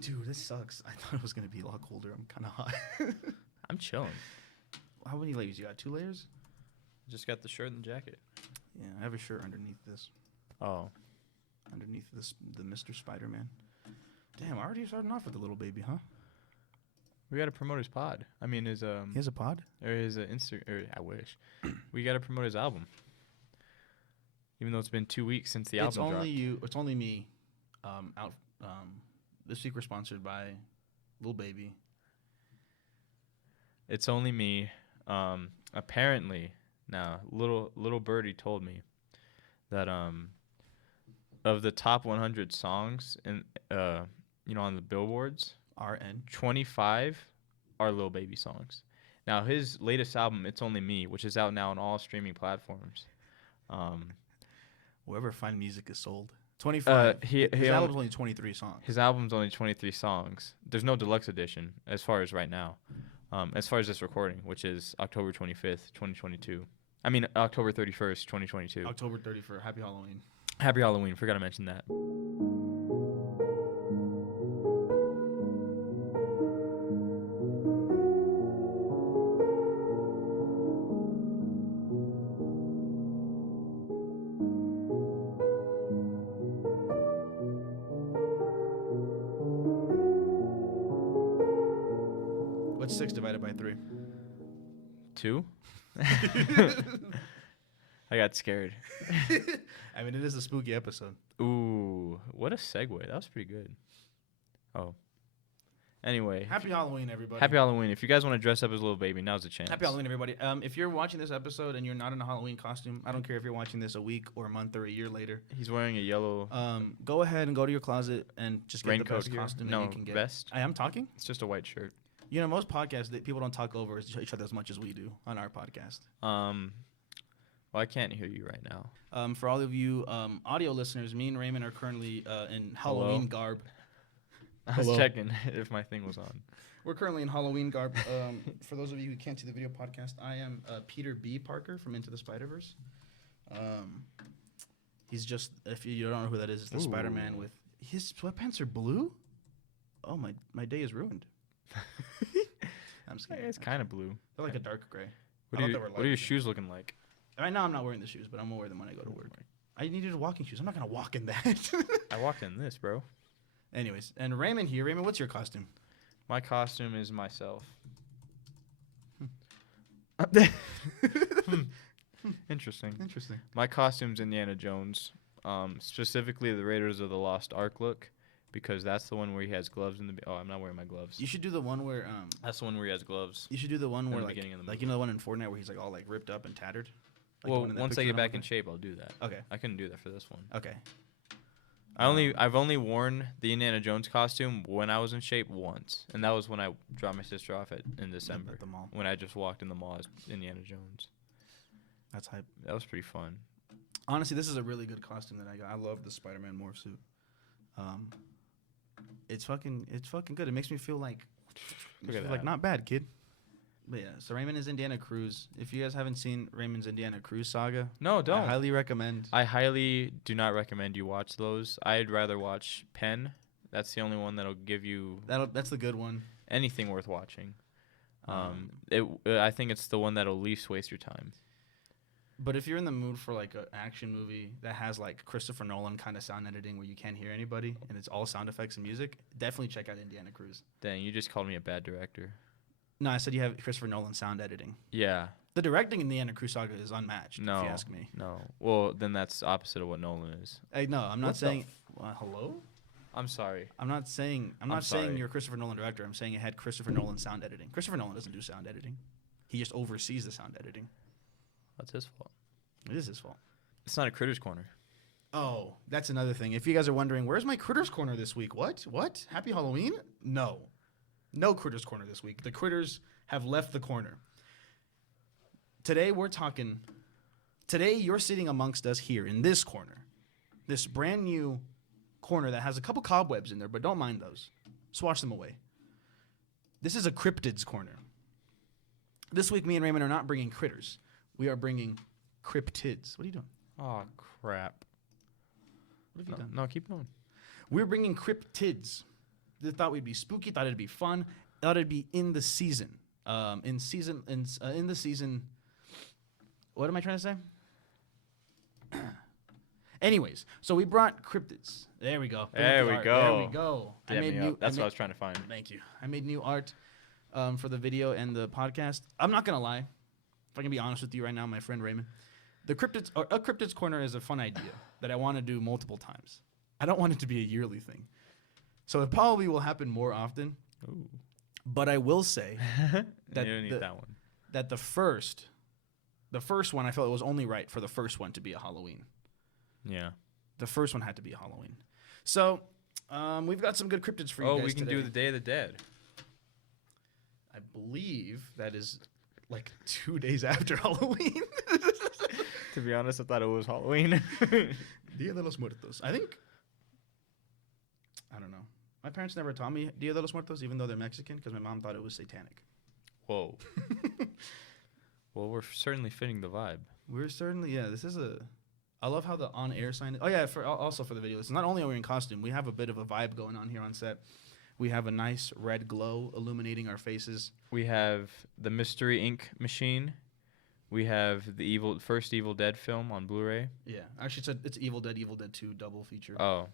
Dude, this sucks. I thought it was gonna be a lot colder. I'm kind of hot. I'm chilling. How many layers you got? 2 layers? Just got the shirt and the jacket. Yeah, I have a shirt underneath this. Oh. Underneath this, the Mr. Spider-Man. Damn, already starting off with the little baby, huh? We got to promote his pod. I mean, his He has a pod? or his Insta. Or I wish. We got to promote his album. Even though it's been 2 weeks since the It's album only dropped. you. It's only me. This week we're sponsored by Lil Baby. It's only me. Apparently, now little birdie told me that of the top 100 songs in on the billboards, RN. 25 are Lil Baby songs. Now his latest album, It's Only Me, which is out now on all streaming platforms. Wherever fine music is sold. 25. His album's only 23 songs. His album's only 23 songs. There's no deluxe edition as far as right now. As far as this recording, which is October 25th, 2022. I mean, October 31st, 2022. October 31st. Happy Halloween. Happy Halloween. Forgot to mention that. What's 6 divided by 3? 2? I got scared. I mean, it is a spooky episode. Ooh, what a segue. That was pretty good. Oh. Anyway. Happy Halloween, everybody. Happy Halloween. If you guys want to dress up as a little baby, now's the chance. Happy Halloween, everybody. If you're watching this episode and you're not in a Halloween costume, I don't care if you're watching this a week or a month or a year later. He's wearing a yellow Go ahead and go to your closet and just get the raincoat best here. costume No, that you can get. vest. I am talking? It's just a white shirt. You know, most podcasts, people don't talk over each other as much as we do on our podcast. Well, I can't hear you right now. For all of you audio listeners, me and Raymond are currently in Halloween garb. I was checking if my thing was on. We're currently in Halloween garb. For those of you who can't see the video podcast, I am Peter B. Parker from Into the Spider-Verse. He's just, if you don't know who that is, it's the Spider-Man with his sweatpants are blue. Oh, my day is ruined. I'm just kidding. It's kind of blue. They're like a dark gray. What are your shoes looking like? Right now I'm not wearing the shoes, but I'm gonna wear them when I go to work. I needed walking shoes. I'm not gonna walk in that. I walked in this, bro. Anyways, and Raymond here. Raymond, what's your costume? My costume is myself. Interesting. My costume's Indiana Jones, specifically the Raiders of the Lost Ark look, because that's the one where he has gloves in the. Oh, I'm not wearing my gloves. You should do the one where. That's the one where he has gloves. You should do the one where the like beginning of the you know the one in Fortnite where he's like all like ripped up and tattered. Like Well, once I get back in shape, I'll do that. Okay. I couldn't do that for this one. Okay. I've only worn the Indiana Jones costume when I was in shape once, and that was when I dropped my sister off in December. At the mall. When I just walked in the mall as Indiana Jones. That's hype. That was pretty fun. Honestly, this is a really good costume that I got. I love the Spider-Man morph suit. It's fucking good. It makes me feel like not bad, kid. But yeah, so Raymond is Indiana Cruz. If you guys haven't seen Raymond's Indiana Cruz saga, No, don't. I highly recommend. I highly do not recommend you watch those. I'd rather watch Penn. That's the only one that'll give you That's the good one. anything worth watching. I think it's the one that'll least waste your time. But if you're in the mood for like an action movie that has like Christopher Nolan kind of sound editing where you can't hear anybody and it's all sound effects and music, definitely check out Indiana Cruz. Dang, you just called me a bad director. No, I said you have Christopher Nolan sound editing. Yeah. The directing in the Indiana Cruz saga is unmatched, No. if you ask me. No. Well, then that's opposite of what Nolan is. No, I'm not What the saying. Hello? I'm sorry. I'm not saying sorry. you're a Christopher Nolan director. I'm saying it had Christopher Nolan sound editing. Christopher Nolan doesn't do sound editing. He just oversees the sound editing. That's his fault. It is his fault. It's not a Critters Corner. Oh, that's another thing. If you guys are wondering, where's my Critters Corner this week? What? Happy Halloween? No. No Critters Corner this week. The critters have left the corner. Today you're sitting amongst us here in this corner. This brand new corner that has a couple cobwebs in there, but don't mind those. Swatch them away. This is a Cryptids corner. This week, me and Raymond are not bringing critters. We are bringing cryptids. What are you doing? Oh, crap. What have you done? No, keep going. We're bringing cryptids. They thought we'd be spooky. Thought it'd be fun. Thought it'd be in the season. In the season. What am I trying to say? Anyways, so we brought cryptids. There we go. There we go. There we go. That's what I was trying to find. Thank you. I made new art for the video and the podcast. I'm not gonna lie. If I can be honest with you right now, my friend Raymon, a cryptids corner is a fun idea that I want to do multiple times. I don't want it to be a yearly thing, so it probably will happen more often. Ooh. But I will say that you don't need that one. That the first one, I felt it was only right for the first one to be a Halloween. Yeah. The first one had to be a Halloween. So we've got some good cryptids for you guys we can today. do the Day of the Dead. I believe that is like 2 days after Halloween. To be honest, I thought it was Halloween. Dia de los Muertos. I don't know. My parents never taught me Dia de los Muertos, even though they're Mexican, because my mom thought it was satanic. Whoa. Well, we're certainly fitting the vibe. We're certainly, this is I love how the on-air sign is. Oh, yeah, also for the video. It's not only are we in costume, we have a bit of a vibe going on here on set. We have a nice red glow illuminating our faces. We have the Mystery Ink machine. We have the first Evil Dead film on Blu-ray. Yeah, actually, it's Evil Dead 2 double feature. Oh.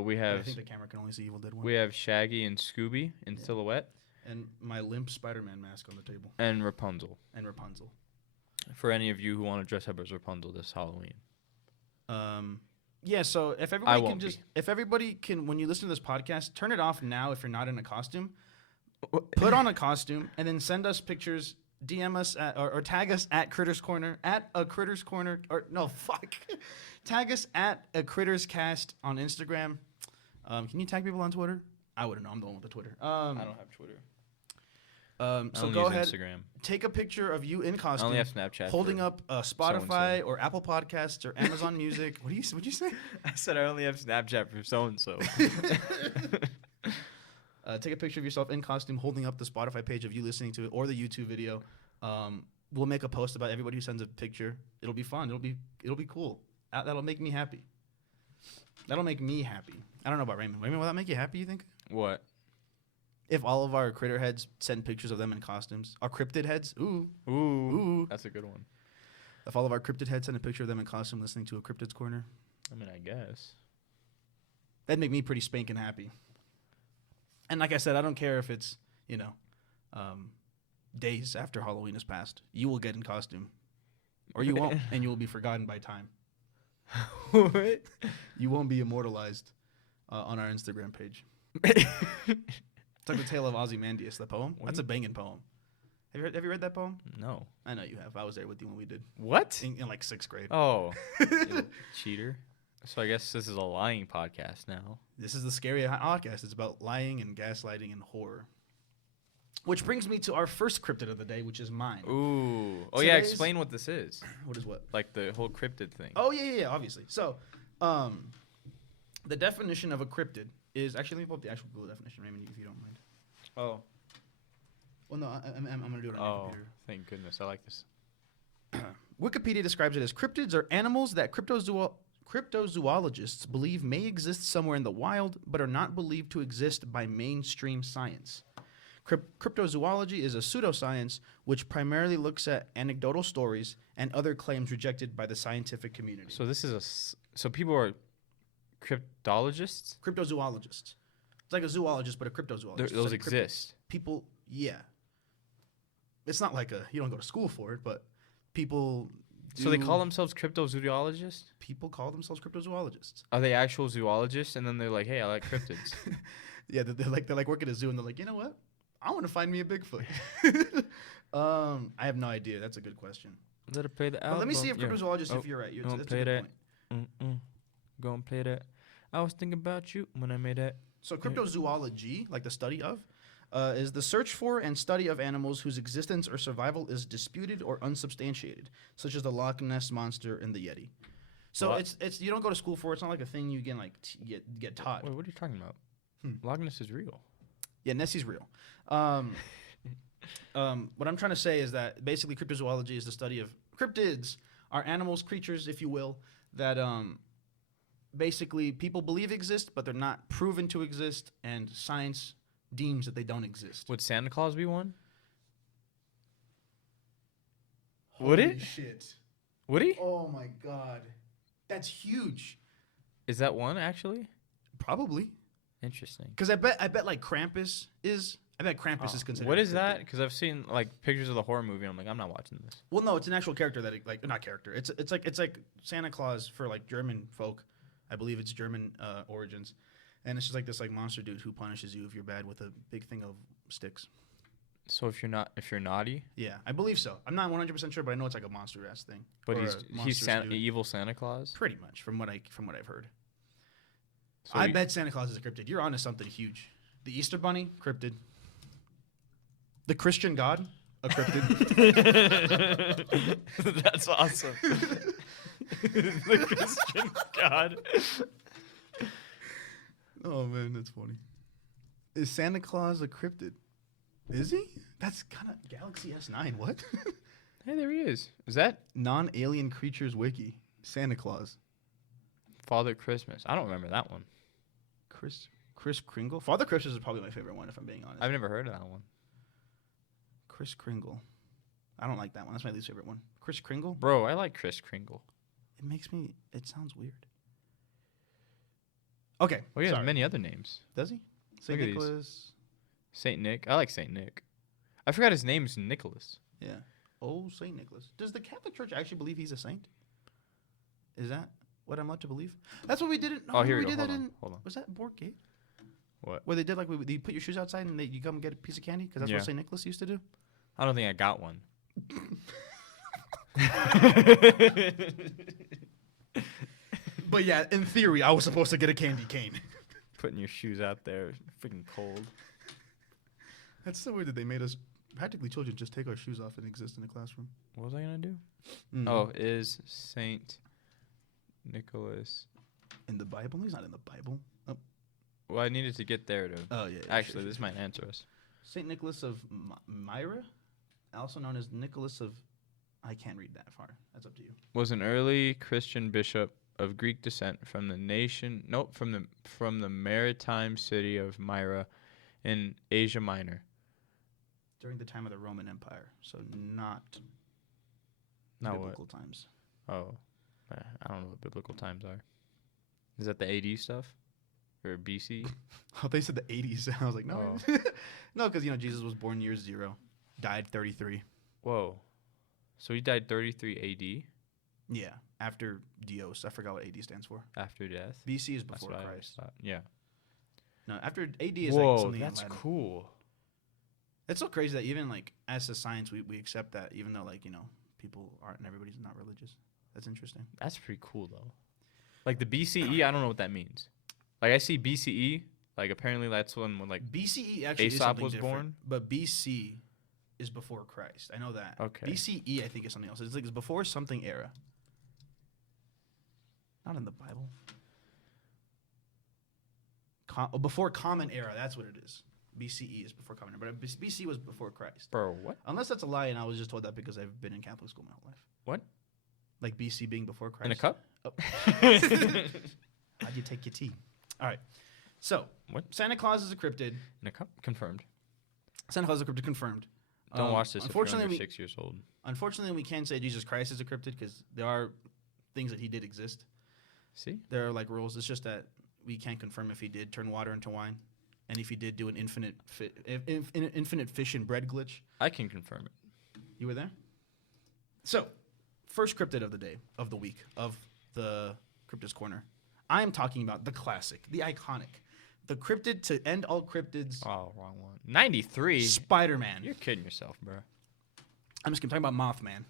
We have. I think the camera can only see Evil Dead 1. We have Shaggy and Scooby in silhouette. And my limp Spider-Man mask on the table. And Rapunzel. For any of you who want to dress up as Rapunzel this Halloween. Yeah, so if everybody can, when you listen to this podcast, turn it off now if you're not in a costume. Put on a costume and then send us pictures, DM us or tag us at Critters Corner, tag us at a Critters Cast on Instagram. Can you tag people on Twitter? I wouldn't know. I'm the one with the Twitter. I don't have Twitter. So go ahead, Instagram. take a picture of you in costume. I only have Snapchat. Holding up Spotify or Apple Podcasts or Amazon Music. What'd you say? I said I only have Snapchat for so-and-so. Take a picture of yourself in costume holding up the Spotify page of you listening to it or the YouTube video. We'll make a post about everybody who sends a picture. It'll be fun. It'll be cool. That'll make me happy. That'll make me happy. I don't know about Raymond. Raymond, will that make you happy, you think? What? If all of our critter heads send pictures of them in costumes. Our cryptid heads? Ooh. That's a good one. If all of our cryptid heads send a picture of them in costume listening to a Cryptids Corner. I mean, I guess. That'd make me pretty spanking happy. And like I said, I don't care if it's, days after Halloween has passed. You will get in costume. Or you won't, and you will be forgotten by time. What? You won't be immortalized on our Instagram page. It's like the tale of Ozymandias, the poem. That's a banging poem. Have you read that poem? No. I know you have. I was there with you when we did. What? In like 6th grade. Oh. You cheater. So I guess this is a lying podcast now. This is the Scary Podcast. It's about lying and gaslighting and horror. Which brings me to our first cryptid of the day, which is mine. Ooh. Oh, yeah. Explain what this is. What is what? Like the whole cryptid thing. Oh, yeah, obviously. So, the definition of a cryptid is... Actually, let me pull up the actual Google definition, Raymond, if you don't mind. Oh. Well, no, I'm going to do it on your computer. Thank goodness. I like this. Wikipedia describes it as cryptids are animals that cryptozoologists believe may exist somewhere in the wild, but are not believed to exist by mainstream science. Cryptozoology is a pseudoscience which primarily looks at anecdotal stories and other claims rejected by the scientific community. So this is so people are cryptologists? Cryptozoologists. It's like a zoologist, but a cryptozoologist. Those exist. People, yeah. It's not like you don't go to school for it, but people do. So they call themselves cryptozoologists? People call themselves cryptozoologists. Are they actual zoologists? And then they're like, hey, I like cryptids. Yeah, they're like working at a zoo, and they're like, you know what? I want to find me a Bigfoot. I have no idea. That's a good question. Let her play the album. Let me see if cryptozoologists, if you're right. It's a good point. Go and play that. I was thinking about you when I made that. So cryptozoology, like the study of, is the search for and study of animals whose existence or survival is disputed or unsubstantiated, such as the Loch Ness Monster and the Yeti. So it's you don't go to school for it. It's not like a thing you can get taught. Wait, what are you talking about? Loch Ness is real. Yeah, Nessie's real. What I'm trying to say is that basically cryptozoology is the study of cryptids, are animals, creatures, if you will, that basically people believe exist, but they're not proven to exist, and science deems that they don't exist. Would Santa Claus be one? Holy Would it? Shit. Would he? Oh my god. That's huge. Is that one actually? Probably. Interesting. Because I bet like Krampus is. I bet Krampus is considered. What is cryptid. that? Because I've seen like pictures of the horror movie. And I'm like, I'm not watching this. Well, no, it's an actual character that like not character. It's like Santa Claus for like German folk. I believe it's German origins, and it's just like this like monster dude who punishes you if you're bad with a big thing of sticks. So if you're naughty, Yeah, I believe so. I'm not 100% sure, but I know it's like a monster ass thing. but Or he's a monstrous dude. evil Santa Claus. Pretty much from what I've heard. So I bet Santa Claus is a cryptid. You're onto something huge. The Easter Bunny, cryptid. The Christian God, a cryptid. That's awesome. The Christian God. Oh man, that's funny. Is Santa Claus a cryptid? Is he? That's kind of Galaxy S9. What? Hey, there he is. Is that Non-alien creatures wiki. Santa Claus. Father Christmas? I don't remember that one. Chris Kringle. Father Christmas is probably my favorite one, if I'm being honest. I've never heard of that one. Chris Kringle. I don't like that one. That's my least favorite one. Chris Kringle. Bro, I like Kris Kringle. It sounds weird. Okay. Well, he has sorry. many other names. Does he? St. Look at these. Nicholas. Saint Nick. I like Saint Nick. I forgot his name's Nicholas. Yeah. Oh, St. Nicholas. Does the Catholic Church actually believe he's a saint? Is that what I'm led to believe? That's what we did. Here we go. did Hold that on. in. Hold on. Was that Board Gate? What? Where they did like you put your shoes outside and you come get a piece of candy because that's Yeah. what St. Nicholas used to do. I don't think I got one. But yeah, in theory, I was supposed to get a candy cane. Putting your shoes out there, freaking cold. That's so weird that they made us practically children just take our shoes off and exist in a classroom. What was I gonna do? Mhm. Oh, is Saint Nicholas? In the Bible? He's not in the Bible. Oh, Well, I needed to get there to. yeah. Actually, this might answer us. Saint Nicholas of Myra, also known as Nicholas of. I can't read that far. That's up to you. Was an early Christian bishop of Greek descent from the from the maritime city of Myra in Asia Minor. During the time of the Roman Empire, so not Not what? biblical times. Oh, I don't know what biblical times are. Is that the AD stuff? Or BC? Oh, they said the 80s. I was like, no. Oh. No, because, Jesus was born year 0, died 33. Whoa. So he died 33 Yeah, after Dios. I forgot what AD stands for. AD after death? BC is That's before what I always Christ. thought. Yeah. No, after AD is Whoa, like something in that's Latin. cool. It's so crazy that even like as a science, we accept that, even though like people aren't and everybody's not religious. That's interesting. That's pretty cool, though. Like the BCE, I don't know what that means. Like I see BCE, like apparently that's when like BCE actually is Aesop something was different, born? but BC is before Christ. I know that. Okay. BCE I think is something else. It's like it's before something era. Not in the Bible. Before Common Era. That's what it is. BCE is before Common Era, but BC was before Christ. Bro, what? Unless that's a lie, and I was just told that because I've been in Catholic school my whole life. What? Like BC being before Christ. In a cup? Oh. How'd you take your tea? All right. So, What? Santa Claus is a cryptid. In a cup? Confirmed. Santa Claus is a cryptid confirmed. Don't watch this if you're Unfortunately, under 6 years old. Unfortunately, we can't say Jesus Christ is a cryptid because there are things that he did exist. See? There are like rules. It's just that we can't confirm if he did turn water into wine, and if he did do an infinite fish and bread glitch. I can confirm it. You were there? So, first cryptid of the day, of the week, of the Cryptid's Corner. I am talking about the classic, the iconic, the cryptid to end all cryptids, Oh, wrong one. 93? Spider-Man. You're kidding yourself, bro. I'm just kidding. I'm talking about Mothman.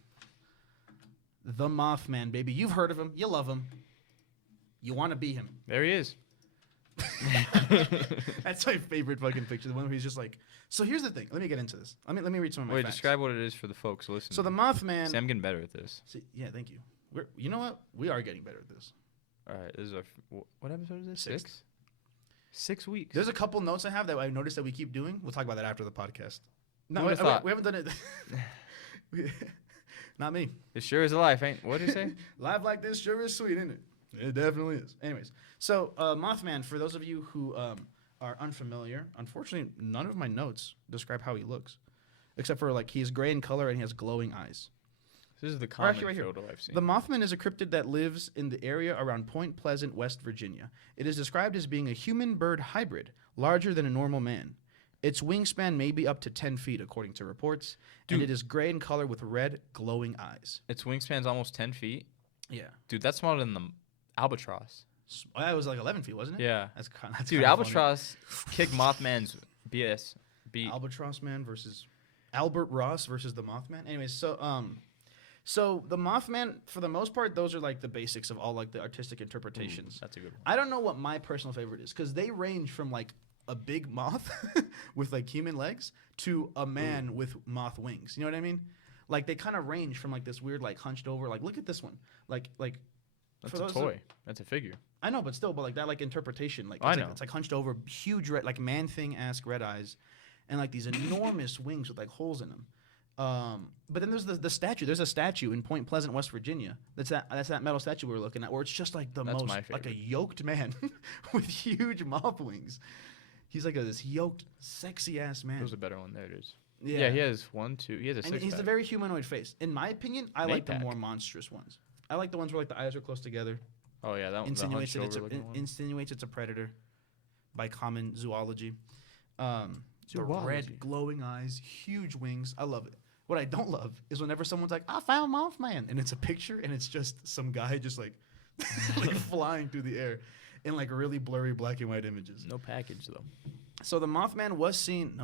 The Mothman, baby. You've heard of him. You love him. You want to be him. There he is. That's my favorite fucking picture. The one where he's just like, so here's the thing. Let me get into this. Let me read some of my Wait, facts. describe what it is for the folks listening. So the Mothman. See, I'm getting better at this. See, yeah, thank you. You know what? We are getting better at this. All right, this is our. What episode is this? Sixth. 6 weeks. There's a couple notes I have that I noticed that we keep doing. We'll talk about that after the podcast. No, Who would've thought? we haven't done it. Not me. It sure is a life, ain't? What did you say? Live like this sure is sweet, isn't it? It definitely is. Anyways, so Mothman, for those of you who are unfamiliar, unfortunately, none of my notes describe how he looks, except for like he's gray in color and he has glowing eyes. This is the common actually, right here. photo I've seen. The Mothman is a cryptid that lives in the area around Point Pleasant, West Virginia. It is described as being a human-bird hybrid, larger than a normal man. Its wingspan may be up to 10 feet, according to reports, and it is gray in color with red, glowing eyes. Its wingspan's almost 10 feet? Yeah. Dude, that's smaller than the albatross. That was like 11 feet, wasn't it? Yeah. That's Dude, albatross kicked Mothman's BS. Albatross Man versus Albert Ross versus the Mothman. Anyways, so the Mothman, for the most part, those are like the basics of all like the artistic interpretations. Ooh, that's a good one. I don't know what my personal favorite is because they range from like a big moth with like human legs to a man with moth wings. You know what I mean? Like they kind of range from like this weird like hunched over. Like look at this one. Like that's a toy. That's a figure. I know, but still, but like that like interpretation. Like I know. It's like hunched over, huge red, like man thing ass red eyes, and like these enormous wings with like holes in them. But then there's the statue. There's a statue in Point Pleasant, West Virginia. That's that metal statue we were looking at, where it's just like That's most my like a favorite. yoked man with huge moth wings. He's like this yoked, sexy ass man. There's a better one. There it is. Yeah, Yeah, he has one, two. He has a and six. he's a very humanoid face. In my opinion, I An like the eight-pack. more monstrous ones. I like the ones where like the eyes are close together. Oh yeah, that one. Insinuates The that hunched it's over looking one. insinuates it's a predator by common zoology. The Zoology. red glowing eyes, huge wings. I love it. What I don't love is whenever someone's like, "I found Mothman," and it's a picture, and it's just some guy just like, like flying through the air in like really blurry black and white images. No package though. So the Mothman was seen.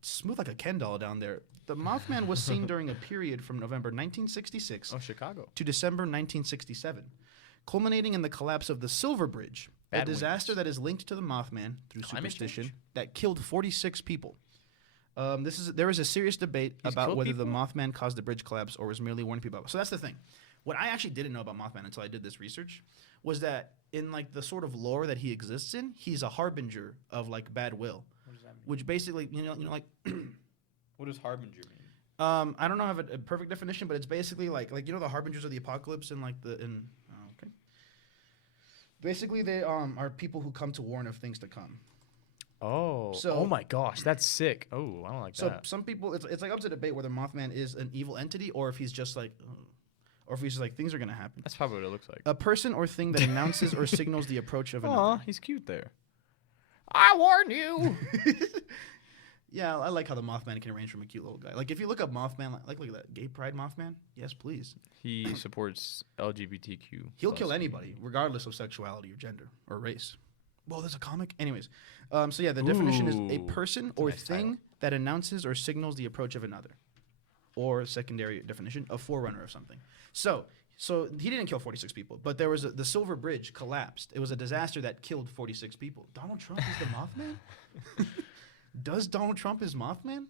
Smooth like a Ken doll down there. The Mothman was seen during a period from November 1966 Oh, Chicago. to December 1967, culminating in the collapse of the Silver Bridge, a Bad disaster wings. that is linked to the Mothman through Climate superstition change? that killed 46 people. There is a serious debate He's about killed whether the people? Mothman caused the bridge collapse or was merely warning people about. So that's the thing. What I actually didn't know about Mothman until I did this research was that in like the sort of lore that he exists in, he's a harbinger of like bad will, What does that mean? which basically you know like. What does harbinger mean? I don't know have a perfect definition, but it's basically like you know the harbingers of the apocalypse and like okay. Basically, they are people who come to warn of things to come. Oh. So- oh my gosh, that's sick. Oh, I don't like So that. some people, it's like up to debate whether Mothman is an evil entity or if he's just like, or if he's just like things are gonna happen. That's probably what it looks like. A person or thing that announces or signals the approach of Aw, another. he's cute there. I warn you. Yeah, I like how the Mothman can range from a cute little guy. Like if you look up Mothman, like look at that gay pride Mothman. Yes, please. He supports LGBTQ. He'll kill anybody, regardless of sexuality or gender or race. Well, there's a comic. Anyways, so yeah, the definition is a Ooh, person that's a or nice thing title. that announces or signals the approach of another. Or secondary definition, a forerunner of something. So he didn't kill 46 people, but there was the Silver Bridge collapsed. It was a disaster that killed 46 people. Donald Trump is the Mothman? Does Donald Trump is Mothman?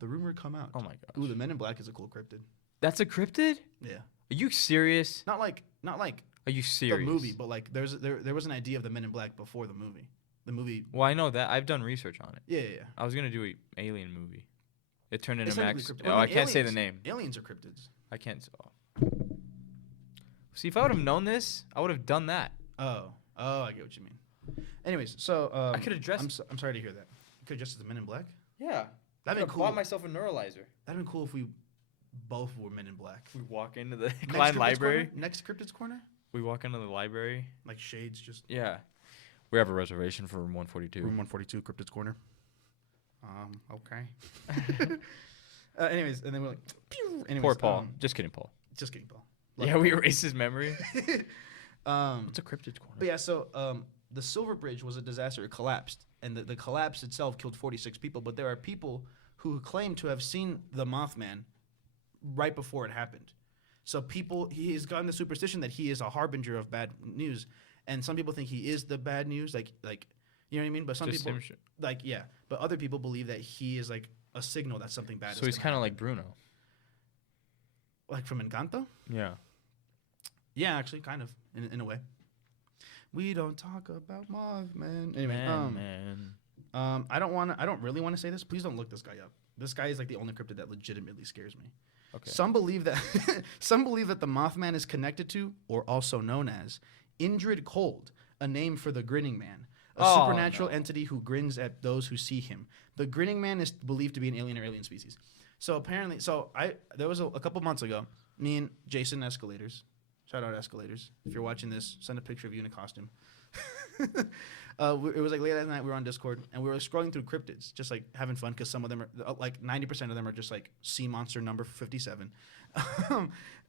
The rumor come out. Oh my gosh. Ooh, the Men in Black is a cool cryptid. That's a cryptid? Yeah. Are you serious? Not like Are you serious? the movie, but like there was an idea of the Men in Black before the movie. The movie. Well, I know that. I've done research on it. Yeah. I was gonna do an alien movie. It turned into It's Max. technically cryptid. Oh, Well, I can't say the aliens- name. Aliens are cryptids. I can't. See, if I would have known this, I would have done that. Oh, I get what you mean. Anyways, so I could have dressed. I'm sorry to hear that. You could have dressed as the Men in Black. Yeah. That'd be cool. Bought myself a neuralizer. That'd be cool if we both were Men in Black. We walk into the Next Klein Cryptids Library. Corner? Next Cryptids Corner. We walk into the library. Like shades, just Yeah. We have a reservation for room 142. room 142, Cryptids Corner. Okay. Anyways, and then we're like, pew! Anyways, Poor Paul. Just kidding, Paul. Just kidding, Paul. Yeah, we erased his memory. Um, What's a cryptid corner? But yeah, so the Silver Bridge was a disaster. It collapsed, and the collapse itself killed 46 people. But there are people who claim to have seen the Mothman right before it happened. So he's gotten the superstition that he is a harbinger of bad news, and some people think he is the bad news, like you know what I mean. But some Just people him but other people believe that he is like a signal that something bad. So he's kind of like Bruno. like from Encanto. Yeah. Yeah, actually, kind of in a way. We don't talk about Mothman. Anyway, Man. I don't really want to say this. Please don't look this guy up. This guy is like the only cryptid that legitimately scares me. Okay. Some believe that the Mothman is connected to, or also known as, Indrid Cold, a name for the Grinning Man, a supernatural entity who grins at those who see him. The Grinning Man is believed to be an alien or alien species. So apparently, there was a couple months ago, me and Jason Escalators, shout out Escalators. If you're watching this, send a picture of you in a costume. It was like late at night. We were on Discord and we were scrolling through cryptids, just like having fun because some of them are like 90% of them are just like sea monster number 57.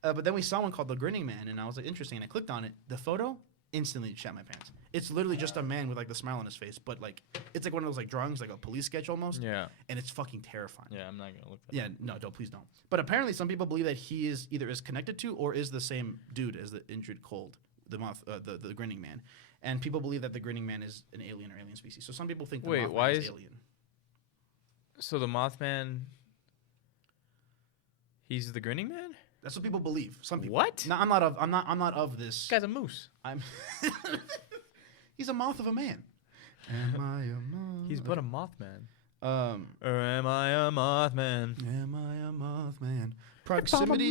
But then we saw one called the Grinning Man, and I was like, interesting. And I clicked on it. The photo instantly shat my pants. It's literally just a man with like the smile on his face, but like it's like one of those like drawings, like a police sketch almost. Yeah. And it's fucking terrifying. Yeah, I'm not gonna look. That Yeah, no, please don't. But apparently, some people believe that he is either is connected to or is the same dude as the Indrid Cold, the the Grinning Man. And people believe that the Grinning Man is an alien or alien species. So some people think the Mothman is alien. So the Mothman, he's the Grinning Man? That's what people believe. Some people. What? No, I'm not of this. This guy's a moose. He's a moth of a man. Am I a moth? He's but a Mothman. Or am I a Mothman? Am I a Mothman? Proximity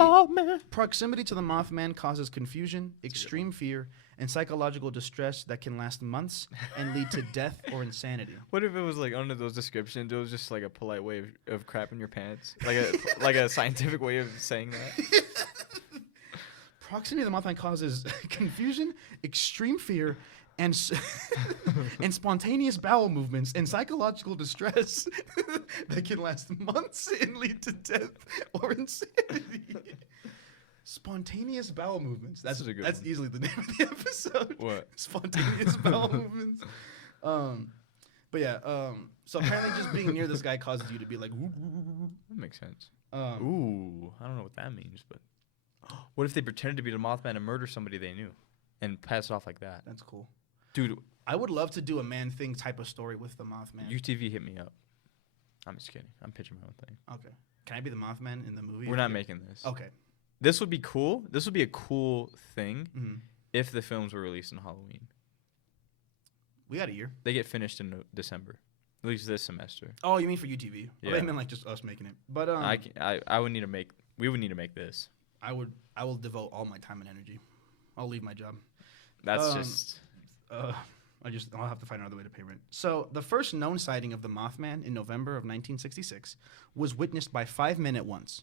to the Mothman causes confusion, extreme fear, and psychological distress that can last months and lead to death or insanity. What if it was like under those descriptions, it was just like a polite way of crapping your pants, like a scientific way of saying that? Proximity to the Mothman causes confusion, extreme fear, and spontaneous bowel movements and psychological distress that can last months and lead to death or insanity. Spontaneous bowel movements. That's easily the name of the episode. What? Spontaneous bowel movements. But yeah. So apparently, just being near this guy causes you to be like. That makes sense. Ooh, I don't know what that means, but what if they pretended to be the Mothman and murder somebody they knew, and pass it off like that? That's cool. Dude, I would love to do a Man Thing type of story with the Mothman. UTV hit me up. I'm just kidding. I'm pitching my own thing. Okay. Can I be the Mothman in the movie? We're not making this. Okay. This would be cool. This would be a cool thing if the films were released on Halloween. We got a year. They get finished in December, at least this semester. Oh, you mean for UTV? Yeah. I meant like just us making it. But I would need to make. We would need to make this. I will devote all my time and energy. I'll leave my job. That's just. I'll have to find another way to pay rent. So the first known sighting of the Mothman in November of 1966 was witnessed by 5 men at once.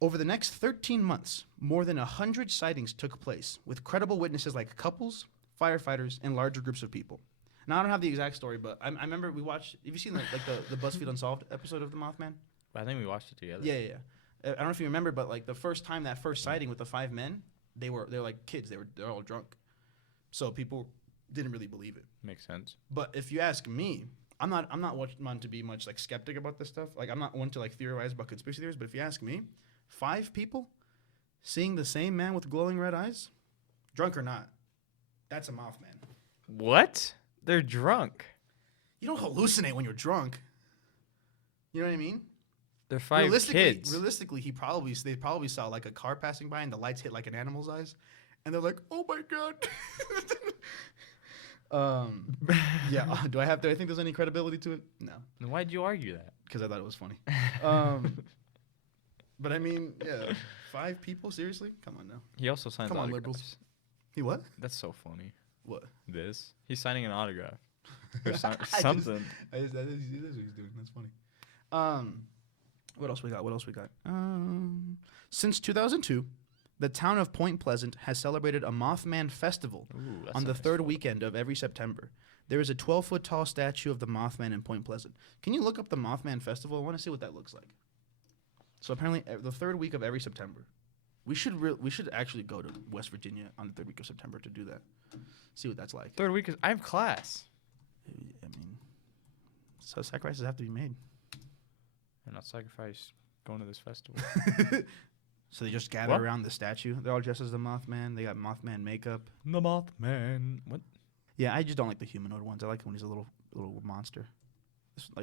Over the next 13 months, more than 100 sightings took place, with credible witnesses like couples, firefighters, and larger groups of people. Now, I don't have the exact story, but I remember we watched. Have you seen the BuzzFeed Unsolved episode of the Mothman? I think we watched it together. Yeah. I don't know if you remember, but like the first time that first sighting with the 5 men, they're like kids. They're all drunk, so people didn't really believe it. Makes sense. But if you ask me, I'm not one to be much like skeptic about this stuff. Like I'm not one to like theorize about conspiracy theories. But if you ask me, 5 people seeing the same man with glowing red eyes, drunk or not, that's a Mothman. What? They're drunk. You don't hallucinate when you're drunk. You know what I mean? They're 5 kids. Realistically, they probably saw like a car passing by and the lights hit like an animal's eyes, and they're like, "Oh my god." Yeah. Do I think there's any credibility to it? No. Then why'd you argue that? Because I thought it was funny. But I mean, yeah, 5 people, seriously? Come on now. He also signs autographs. Liberals. He what? That's so funny. What? This? He's signing an autograph or something. That is what he's doing. That's funny. What else we got? Since 2002, the town of Point Pleasant has celebrated a Mothman Festival on the third weekend of every September. There is a 12-foot tall statue of the Mothman in Point Pleasant. Can you look up the Mothman Festival? I want to see what that looks like. So apparently, the third week of every September. We should actually go to West Virginia on the third week of September to do that. See what that's like. Third week is I have class. I mean, so sacrifices have to be made. And not sacrifice going to this festival. So they just gather around the statue. They're all dressed as the Mothman. They got Mothman makeup. The Mothman. What? Yeah, I just don't like the humanoid ones. I like it when he's a little monster.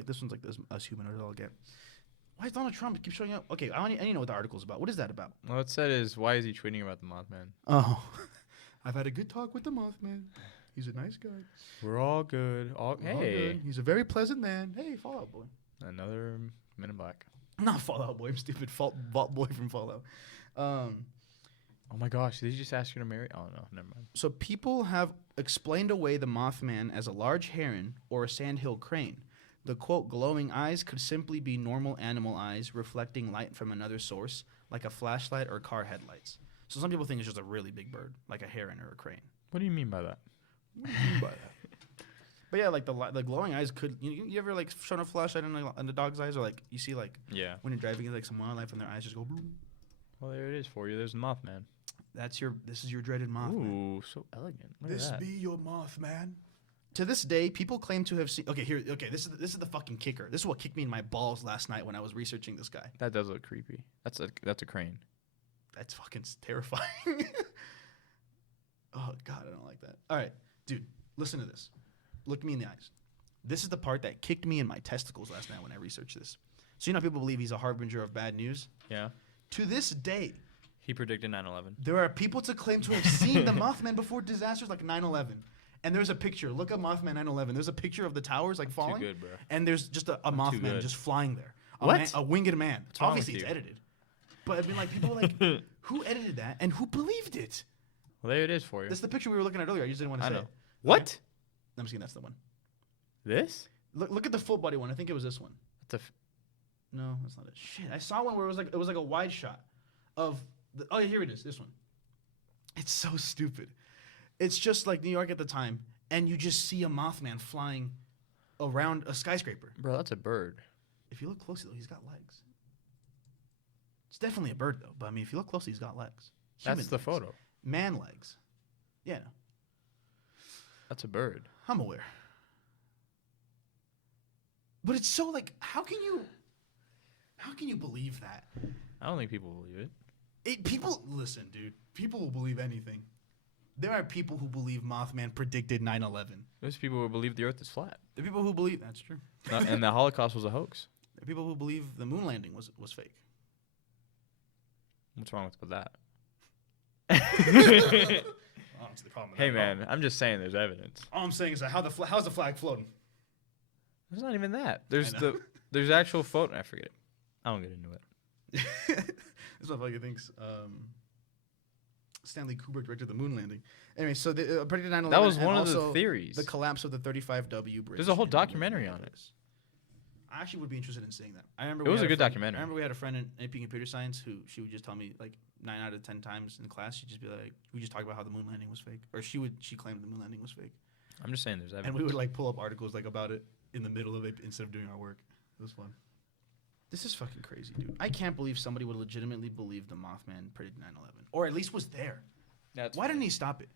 This one's like this us humanoids all get. Why is Donald Trump keep showing up? Okay, I need to know what the article's about. What is that about? Well, it said is why is he tweeting about the Mothman? Oh, I've had a good talk with the Mothman. He's a nice guy. We're all good. All good. He's a very pleasant man. Hey, Fall Out Boy. Another Men in Black. Not Fallout Boy. I'm stupid. Vault Boy from Fallout. Oh my gosh, did you just ask her to marry? Oh no, never mind. So people have explained away the Mothman as a large heron or a sandhill crane. The quote glowing eyes could simply be normal animal eyes reflecting light from another source, like a flashlight or car headlights. So some people think it's just a really big bird, like a heron or a crane. What do you mean by that? What do you mean by that? But yeah, like the glowing eyes could. You ever like shown a flashlight in the dog's eyes, or like you see like Yeah. when you're driving like some wildlife and their eyes just go. Boom. Well, there it is for you. There's the Mothman. This is your dreaded Mothman. Ooh, so elegant. Look at that. your Mothman. To this day, people claim to have seen. Okay, this is the fucking kicker. This is what kicked me in my balls last night when I was researching this guy. That does look creepy. That's a crane. That's fucking terrifying. Oh god, I don't like that. All right, dude, listen to this. Look me in the eyes. This is the part that kicked me in my testicles last night when I researched this. So you know, people believe he's a harbinger of bad news. Yeah. To this day, He predicted 9/11. there are people to claim to have seen the Mothman before disasters like 9/11. And there's a picture. Look up Mothman 9/11. There's a picture of the towers like falling. Too good, bro. And there's just a too Mothman good. just flying there. What? A winged man. wrong Obviously, with it's you? edited. But I mean, like, people are like, who edited that and who believed it? Well, there it is for you. That's the picture we were looking at earlier. I just didn't want to I say know. it. What? I'm just kidding. That's the one. This? Look at the full body one. I think it was this one. That's No, that's not it. Shit, I saw one where it was like a wide shot of. Oh yeah, here it is. This one. It's so stupid. It's just like New York at the time, and you just see a Mothman flying around a skyscraper. bro, that's a bird. If you look closely, though, he's got legs. It's definitely a bird, though. But I mean, if you look closely, he's got legs. That's Human the legs. photo. Man legs. Yeah, no, That's a bird. I'm aware. But it's so like, how can you believe that? I don't think people believe it. People listen, dude. People will believe anything. There are people who believe Mothman predicted 9/11. There's people who believe the Earth is flat, There are people who believe that's true. and the Holocaust was a hoax. There are people who believe the moon landing was fake. What's wrong with that? I don't see the problem with Hey that at all. man, I'm just saying there's evidence. All I'm saying is that how's the flag floating? There's not even that. There's know. there's actual photo. I forget it. I don't get into it. This motherfucker thinks Stanley Kubrick directed the moon landing. Anyway, so the predicted 9/11. That was and one of the also theories. The collapse of the 35W bridge. There's a whole in documentary on it. Minneapolis. I actually would be interested in seeing that. I remember It we was had a good friend- documentary. I remember we had a friend in AP Computer Science who she would just tell me like 9 out of 10 times in class she'd just be like, we just talk about how the moon landing was fake, or she claimed the moon landing was fake, I'm just saying there's evidence. and we would like pull up articles like about it in the middle of it instead of doing our work. It was fun. This is fucking crazy, dude. I can't believe somebody would legitimately believe the Mothman predicted 9/11, or at least was there. That's Why didn't he stop it?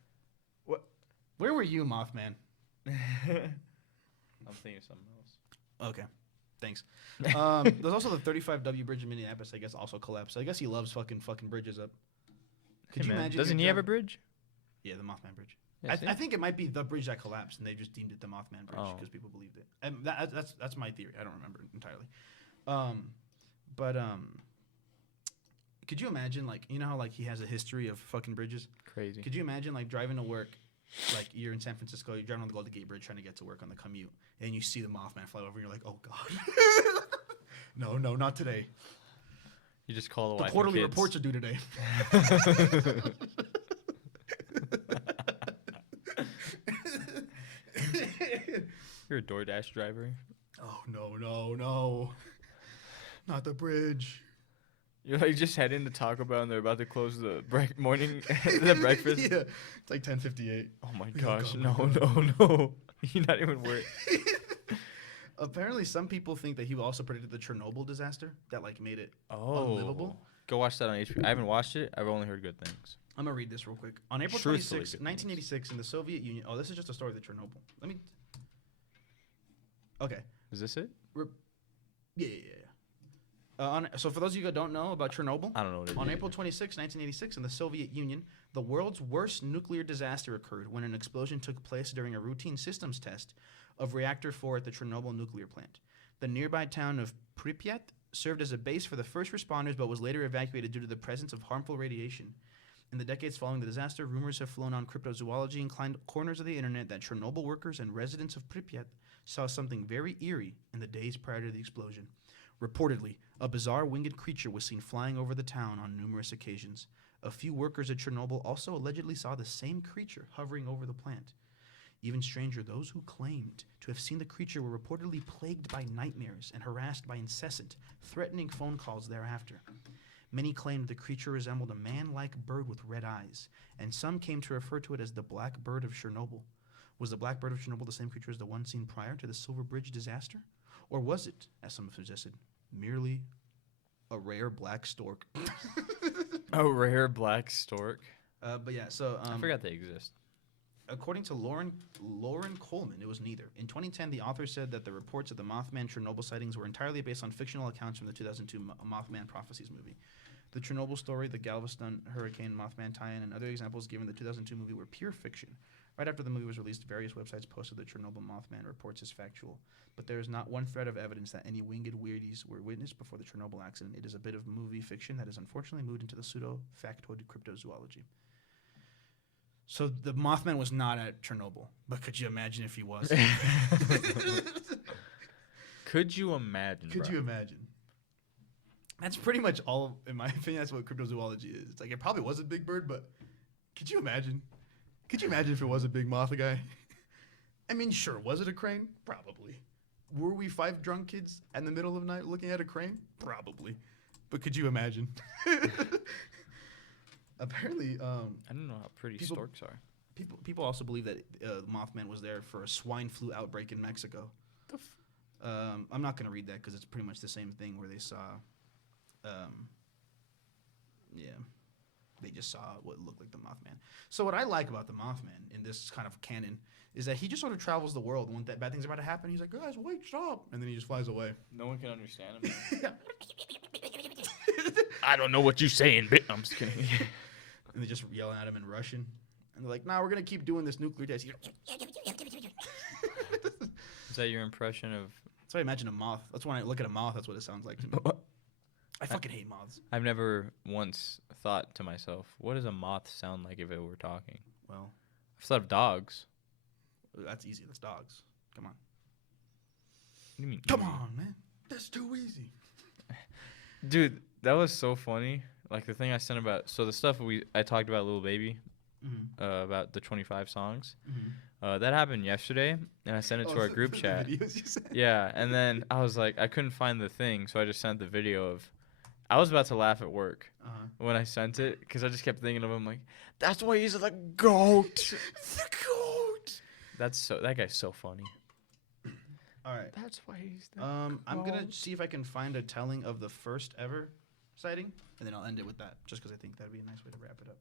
What? Where were you, Mothman? I'm thinking of something else. Okay, thanks. There's also the 35W bridge in Minneapolis. I guess also collapsed. I guess he loves fucking bridges up. Could Hey, you man, imagine? doesn't you're he have a driving- bridge? Yeah, the Mothman bridge. Yeah, I think it might be the bridge that collapsed, and they just deemed it the Mothman bridge Oh. because people believed it. And that's my theory. I don't remember it entirely. Could you imagine, like, you know how like he has a history of fucking bridges? Crazy. Could you imagine like driving to work, like you're in San Francisco, you're driving on the Golden Gate Bridge trying to get to work on the commute, and you see the Mothman fly over, and you're like, oh god, no, not today. You just call the The wife and quarterly kids. reports are due today. You're a DoorDash driver. Oh no, not the bridge. You're like just heading to Taco Bell and they're about to close the morning the breakfast. Yeah, it's like 10:58. Oh my Oh gosh, God, no. You're not even worried. Apparently, some people think that he also predicted the Chernobyl disaster that like made it Oh. unlivable. Go watch that on HBO. I haven't watched it. I've only heard good things. I'm gonna read this real quick. On April Truthfully 26, good 1986, in the Soviet Union. Oh, this is just a story of the Chernobyl. Let me. Okay. Is this it? Yeah. So for those of you that don't know about Chernobyl, I don't know what it is. on April 26, 1986, in the Soviet Union, the world's worst nuclear disaster occurred when an explosion took place during a routine systems test of Reactor 4 at the Chernobyl nuclear plant. The nearby town of Pripyat served as a base for the first responders but was later evacuated due to the presence of harmful radiation. In the decades following the disaster, rumors have flown on cryptozoology inclined corners of the internet that Chernobyl workers and residents of Pripyat saw something very eerie in the days prior to the explosion. Reportedly, a bizarre winged creature was seen flying over the town on numerous occasions. A few workers at Chernobyl also allegedly saw the same creature hovering over the plant. Even stranger, those who claimed to have seen the creature were reportedly plagued by nightmares and harassed by incessant, threatening phone calls thereafter. Many claimed the creature resembled a man-like bird with red eyes, and some came to refer to it as the Black Bird of Chernobyl. Was the Black Bird of Chernobyl the same creature as the one seen prior to the Silver Bridge disaster? Or was it, as some have suggested, merely a rare black stork? A rare black stork. But yeah, so I forgot they exist. according to Lauren Coleman, it was neither. In 2010, the author said that the reports of the Mothman Chernobyl sightings were entirely based on fictional accounts from the 2002 Mothman Prophecies movie. The Chernobyl story, the Galveston Hurricane Mothman tie-in, and other examples given in the 2002 movie were pure fiction. Right after the movie was released, various websites posted the Chernobyl Mothman reports as factual, but there is not one thread of evidence that any winged weirdies were witnessed before the Chernobyl accident. It is a bit of movie fiction that has unfortunately moved into the pseudo-factoid cryptozoology. So the Mothman was not at Chernobyl, but could you imagine if he was? Could you imagine? Could you imagine? That's pretty much all, in my opinion, that's what cryptozoology is. It's like, it probably was a big bird, but could you imagine? Could you imagine if it was a big moth guy? I mean, sure, was it a crane? Probably. Were we 5 drunk kids in the middle of the night looking at a crane? Probably. But could you imagine? Apparently, I don't know how pretty storks are. People also believe that Mothman was there for a swine flu outbreak in Mexico. I'm not going to read that because it's pretty much the same thing where they saw, they just saw what looked like the Mothman. So what I like about the Mothman in this kind of canon is that he just sort of travels the world. When bad things are about to happen, he's like, guys, wait, stop. And then he just flies away. No one can understand him. I don't know what you're saying, bitch. I'm just kidding. And they're just yelling at him in Russian. And they're like, nah, we're going to keep doing this nuclear test. Is that your impression of... So I imagine a moth. That's when I look at a moth, that's what it sounds like to me. I fucking hate moths. I've never once thought to myself, what does a moth sound like if it were talking? Well, I've thought of dogs. That's easy. That's dogs. Come on. What do you mean? Come easy? on, man. That's too easy. Dude, that was so funny. Like the thing I sent about, so the stuff I talked about Lil Baby, about the 25 songs. That happened yesterday, and I sent it to our group chat. Yeah, and then I was like, I couldn't find the thing, so I just sent the video of. I was about to laugh at work when I sent it because I just kept thinking of him like, that's why he's the GOAT. The GOAT. That guy's so funny. All right. That's why he's the I'm gonna see if I can find a telling of the first ever sighting, and then I'll end it with that, just because I think that'd be a nice way to wrap it up.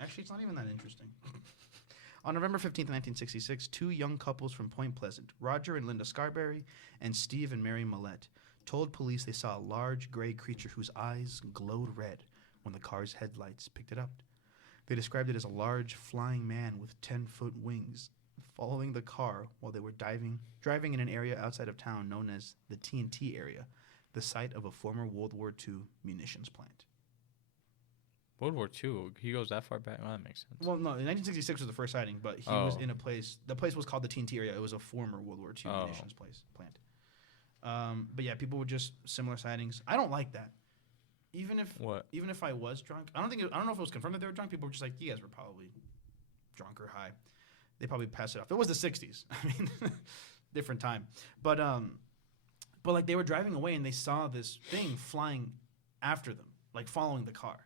Actually, it's not even that interesting. On November 15th, 1966, 2 young couples from Point Pleasant, Roger and Linda Scarberry, and Steve and Mary Millette, told police they saw a large gray creature whose eyes glowed red when the car's headlights picked it up. They described it as a large flying man with 10-foot wings, following the car while they were driving in an area outside of town known as the TNT area, the site of a former World War II munitions plant. World War II? He goes that far back? Well, that makes sense. Well, no, in 1966 was the first sighting, but he was in a place. The place was called the TNT area. It was a former World War II munitions plant. But yeah, people would just similar sightings. I don't like that. Even if I was drunk, I don't know if it was confirmed that they were drunk. People were just like, you guys were probably drunk or high. They probably passed it off. It was the 60s. I mean, different time. But like they were driving away and they saw this thing flying after them, like following the car.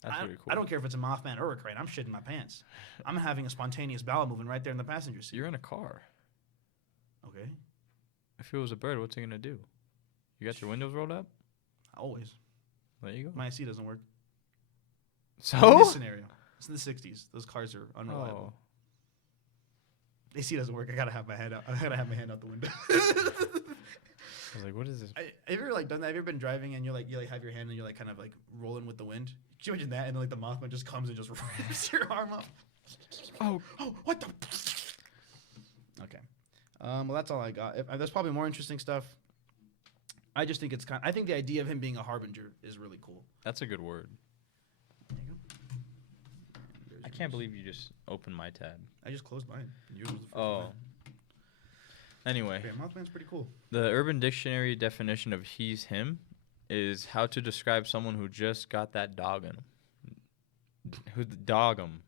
That's pretty cool. I don't care if it's a Mothman or a crane. I'm shitting my pants. I'm having a spontaneous bowel movement right there in the passenger seat. You're in a car. Okay. If it was a bird, what's it gonna do? You got your windows rolled up? Always. There you go. My AC doesn't work. So? In this scenario, it's in the 60s. Those cars are unreliable. AC doesn't work. I gotta have my hand out. I gotta have my hand out the window. I was like, what is this? Have you ever done that? Have you ever been driving and you have your hand and you're kind of rolling with the wind? Could you imagine that? And then the Mothman just comes and just rips your arm up. Oh, what the? Okay. Well, that's all I got. There's probably more interesting stuff. I just think I think the idea of him being a harbinger is really cool. That's a good word. There you go. I can't believe you just opened my tab. I just closed mine. Yours was the first one. Anyway, Yeah, Mothman's pretty cool. the Urban Dictionary definition of he's him is how to describe someone who just got that dog in him. Who the dog him?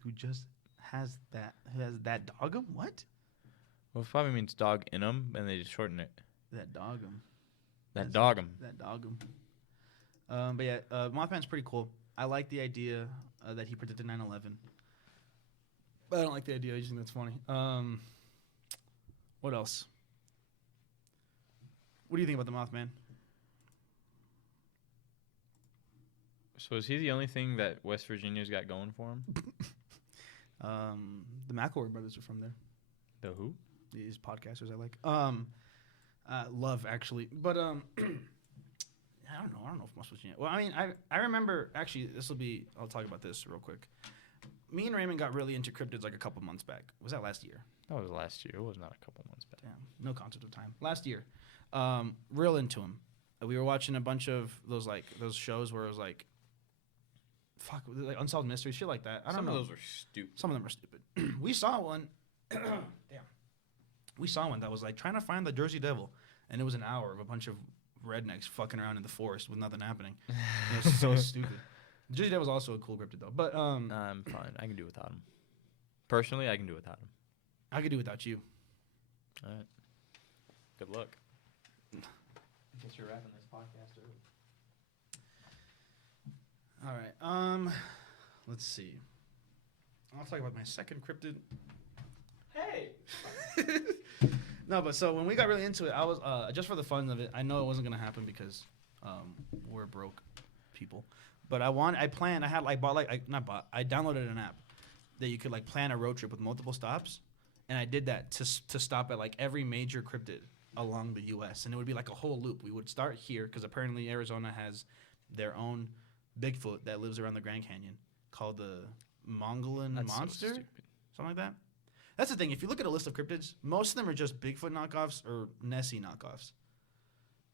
Who just has that dog'em? What? Well, it probably means dog in him, and they just shorten it. That dog'em. That dog him. That dog'em. But yeah, Mothman's pretty cool. I like the idea that he predicted 9/11. But I don't like the idea. I just think that's funny. What else? What do you think about the Mothman? So is he the only thing that West Virginia's got going for him? The McElroy brothers are from there. The who? These podcasters I like. Love actually, but I don't know if West Virginia. Well, I mean, I remember actually. I'll talk about this real quick. Me and Raymond got really into cryptids like a couple months back. Was that last year? That was last year. It was not a couple months back. Damn, no concept of time. Last year, real into them. We were watching a bunch of those shows where it was like, fuck, like unsolved mysteries, shit like that. I don't know. Some of those are stupid. Some of them are stupid. We saw one. Damn. We saw one that was like trying to find the Jersey Devil, and it was an hour of a bunch of rednecks fucking around in the forest with nothing happening. It was so stupid. The Jersey Devil's also a cool cryptid though, but I'm fine. I can do without him. Personally, I can do without him. I could do without you. All right. Good luck. I guess you're wrapping this podcast early. All right. Let's see. I'll talk about my second cryptid. Hey. No, but so when we got really into it, I was just for the fun of it. I know it wasn't gonna happen because we're broke people. But I downloaded an app that you could like plan a road trip with multiple stops, and I did that to stop at like every major cryptid along the U.S. and it would be like a whole loop. We would start here because apparently Arizona has their own Bigfoot that lives around the Grand Canyon called the Mongolian monster, something like that. That's the thing. If you look at a list of cryptids, most of them are just Bigfoot knockoffs or Nessie knockoffs.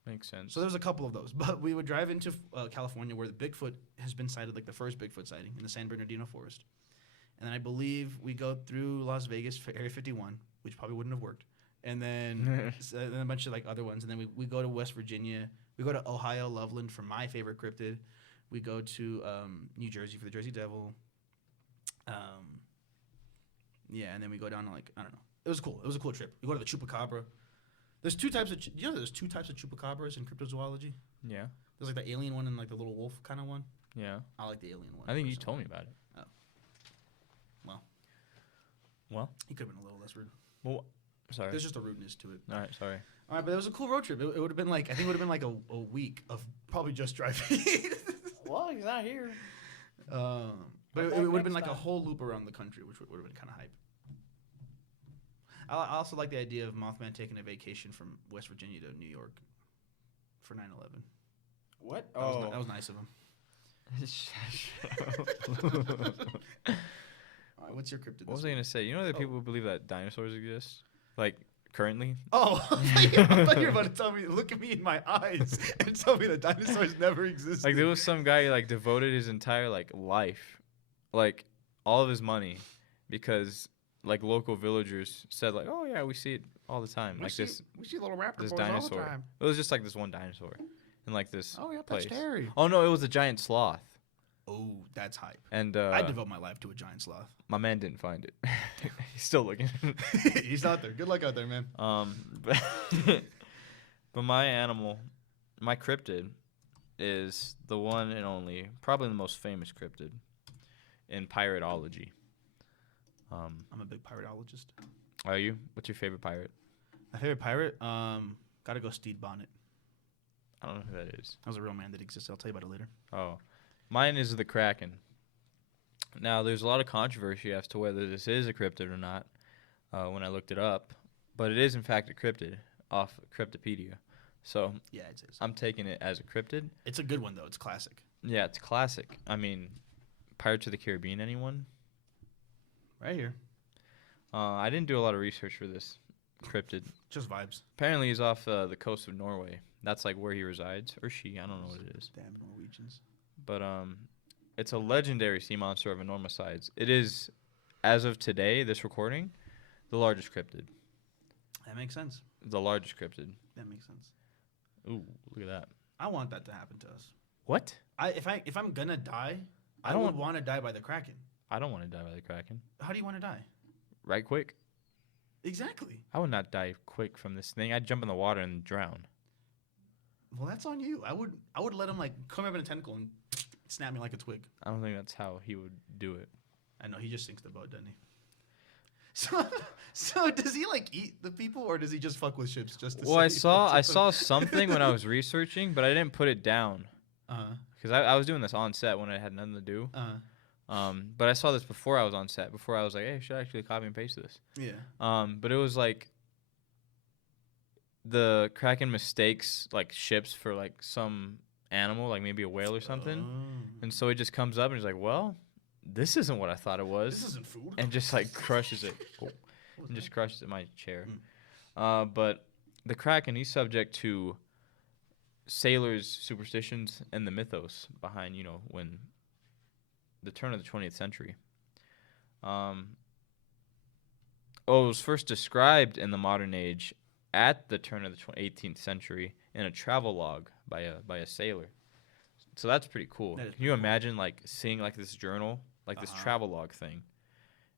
Makes sense. So there's a couple of those. But we would drive into California where the Bigfoot has been sighted, like the first Bigfoot sighting in the San Bernardino forest. And then I believe we go through Las Vegas for Area 51, which probably wouldn't have worked. And then and a bunch of like other ones. And then we go to West Virginia. We go to Ohio, Loveland for my favorite cryptid. We go to New Jersey for the Jersey Devil. Yeah, and then we go down to like, I don't know. It was cool. It was a cool trip. We go to the Chupacabra. There's two types of there's two types of chupacabras in cryptozoology. Yeah. There's like the alien one and like the little wolf kind of one. Yeah. I like the alien one. I think you told me about it. Oh. Well. He could have been a little less rude. Well, sorry. There's just a rudeness to it. All right, sorry. All right, but it was a cool road trip. It would have been like, I think it would have been like a week of probably just driving. Well, he's not here. But it would have been like a whole loop around the country, which would have been kind of hype. I also like the idea of Mothman taking a vacation from West Virginia to New York for 9/11. What? That was nice of him. All right, what's your cryptid? What was I going to say? You know that people who believe that dinosaurs exist? Like, currently? Oh, I thought you were about to tell me, look at me in my eyes and tell me that dinosaurs never existed. Like, there was some guy, like, devoted his entire, like, life, like, all of his money, because, like, local villagers said, like, oh, yeah, we see it all the time. We see little raptor this boys dinosaur. all the time. It was just, like, this one dinosaur in, like, this Oh, yeah, place. that's scary. Oh, no, it was a giant sloth. Oh, that's hype. And I'd devote my life to a giant sloth. my man didn't find it. He's still looking. He's out there. Good luck out there, man. But my animal, my cryptid, is the one and only, probably the most famous cryptid in piratology. I'm a big piratologist. Are you? What's your favorite pirate? My favorite pirate, gotta go Stede Bonnet. I don't know who that is. That was a real man that exists. I'll tell you about it later. Oh. Mine is the Kraken. Now, there's a lot of controversy as to whether this is a cryptid or not when I looked it up. But it is, in fact, a cryptid off Cryptopedia. So Yeah, it is. I'm taking it as a cryptid. It's a good one, though. It's classic. Yeah, it's classic. I mean, Pirates of the Caribbean, anyone? Right here. I didn't do a lot of research for this cryptid. Just vibes. Apparently, he's off the coast of Norway. That's like where he resides, or she. I don't know what it is. Damn Norwegians. But it's a legendary sea monster of enormous size. It is, as of today, this recording, the largest cryptid. That makes sense. The largest cryptid. That makes sense. Ooh, look at that. I want that to happen to us. What? If I'm gonna die, I I don't would want to die by the Kraken. I don't want to die by the Kraken. How do you want to die? Right quick. Exactly. I would not die quick from this thing. I'd jump in the water and drown. Well, that's on you. I would let him like come up in a tentacle and snap me like a twig. I don't think that's how he would do it. I know he just sinks the boat, doesn't he? So does he like eat the people or does he just fuck with ships just to Well, say I he saw fucks I with saw them? something when I was researching, but I didn't put it down because I was doing this on set when I had nothing to do. But I saw this before I was on set. Before I was like, hey, I should actually copy and paste this. Yeah. But it was like the Kraken mistakes like ships for like some animal, like maybe a whale or something, and so it just comes up and he's like, well, this isn't what I thought it was. This isn't food. And just like crushes it. And just crushes it in my chair. But the Kraken, he's subject to sailors' superstitions and the mythos behind, you know, when the turn of the 20th century. It was first described in the modern age at the turn of the 18th century in a travel log by a sailor. So that's pretty cool. Can you imagine like seeing like this journal, like this travel log thing?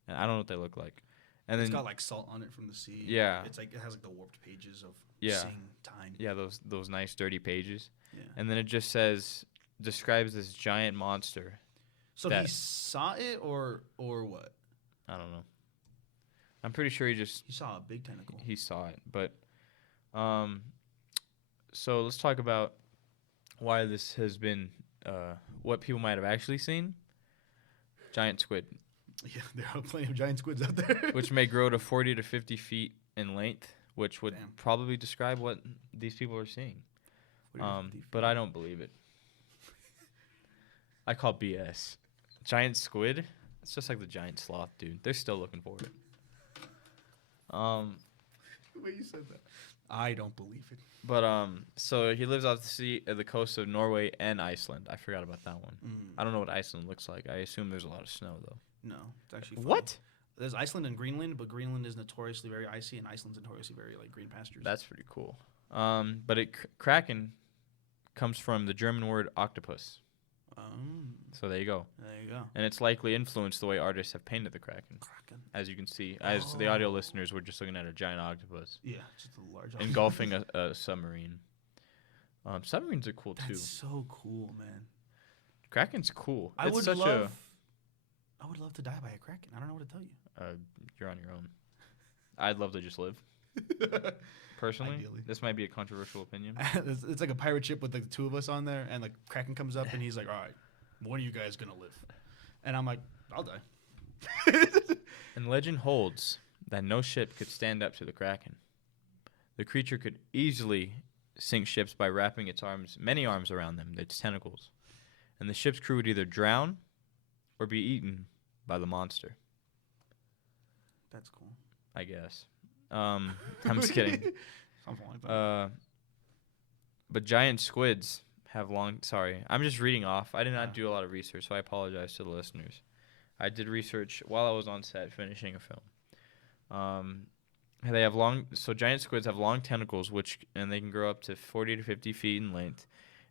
And I don't know what they look like. And It's then got like salt on it from the sea. Yeah. It's like it has like the warped pages of Yeah. seeing time. yeah, those nice dirty pages. Yeah. And then it just describes this giant monster. So he saw it or what? I don't know. I'm pretty sure He saw a big tentacle. he saw it. But so let's talk about why this has been what people might have actually seen. Giant squid, Yeah, there are plenty of giant squids out there. which may grow to 40 to 50 feet in length, which would Damn. probably describe what these people are seeing. 40 to 50 But feet. I don't believe it. I call BS. Giant squid? It's just like the giant sloth, dude. They're still looking for it. The way you said that. I don't believe it. But so he lives off the sea at the coast of Norway and Iceland. I forgot about that one. I don't know what Iceland looks like. I assume there's a lot of snow though. No, it's actually funny. What? There's Iceland and Greenland, but Greenland is notoriously very icy, and Iceland's notoriously very like green pastures. That's pretty cool. But Kraken comes from the German word octopus. So there you go. There you go. And it's likely influenced the way artists have painted the Kraken. As you can see, as the audio listeners, we're just looking at a giant octopus Yeah, just a large. engulfing a submarine. Submarines are cool That's too. so cool, man. Kraken's cool. I It's would such love to die by a kraken. I don't know what to tell you. You're on your own. I'd love to just live. Personally, Ideally. this might be a controversial opinion. It's like a pirate ship with like the two of us on there, and like Kraken comes up and he's like, "All right, when are you guys gonna live?" And I'm like, "I'll die." And legend holds that no ship could stand up to the Kraken. The creature could easily sink ships by wrapping many arms around them, its tentacles. And the ship's crew would either drown or be eaten by the monster, That's cool. I guess. I'm just kidding. Something like that. But giant squids have sorry, I'm just reading off. I did not do a lot of research, so I apologize to the listeners. I did research while I was on set finishing a film. They have giant squids have long tentacles, and they can grow up to 40 to 50 feet in length.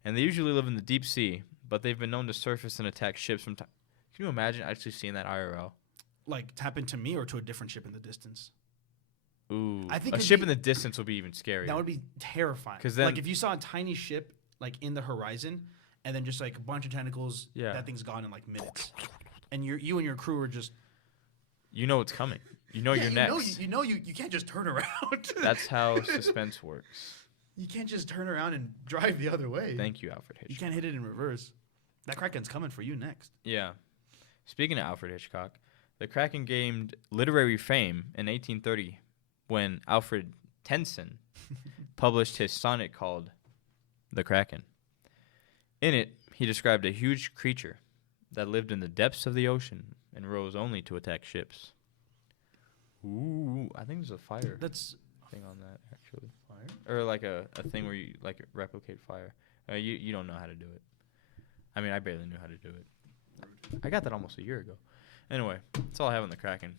And they usually live in the deep sea, but they've been known to surface and attack ships from time. Can you imagine actually seeing that IRL? Like tap into me or to a different ship in the distance. Ooh, I think a it'd ship be- in the distance would be even scarier. That would be terrifying. 'Cause then- like if you saw a tiny ship like in the horizon, and then just like a bunch of tentacles, Yeah. that thing's gone in like minutes. And you and your crew are just You know what's coming. You know you're next. You can't just turn around. That's how suspense works. You can't just turn around and drive the other way. Thank you, Alfred You Hitchcock. can't hit it in reverse. That Kraken's coming for you next. Yeah. Speaking of Alfred Hitchcock, the Kraken gained literary fame in 1830 when Alfred Tennyson published his sonnet called The Kraken. In it, he described a huge creature that lived in the depths of the ocean and rose only to attack ships. Ooh, I think there's a fire That's thing on that, actually. fire. Or like a thing where you like replicate fire. You don't know how to do it. I mean, I barely knew how to do it. I got that almost a year ago. Anyway, that's all I have on the Kraken.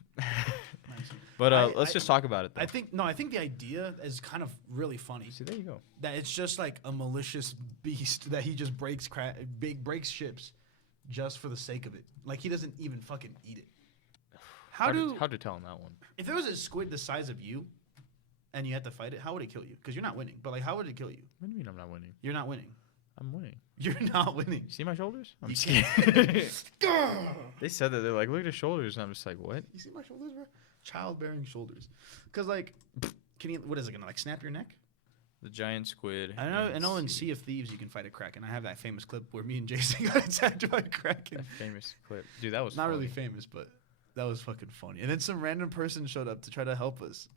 Nice. But let's just talk about it, though. I think the idea is kind of really funny. See, there you go. That it's just like a malicious beast that he just breaks ships just for the sake of it. Like he doesn't even fucking eat it. Hard to tell on that one. If there was a squid the size of you, and you had to fight it, how would it kill you? Because you're not winning. But like, how would it kill you? What do you mean I'm not winning? You're not winning. I'm winning. You're not winning. You see my shoulders? I'm You scared. They said that. They're like, look at his shoulders. And I'm just like, what? You see my shoulders, bro? Childbearing shoulders. Because like, what is it gonna like snap your neck? The giant squid. I know in Sea of Thieves you can fight a kraken. I have that famous clip where me and Jason got attacked by a kraken. That famous clip. Dude, that was not funny. really famous, but that was fucking funny. And then some random person showed up to try to help us.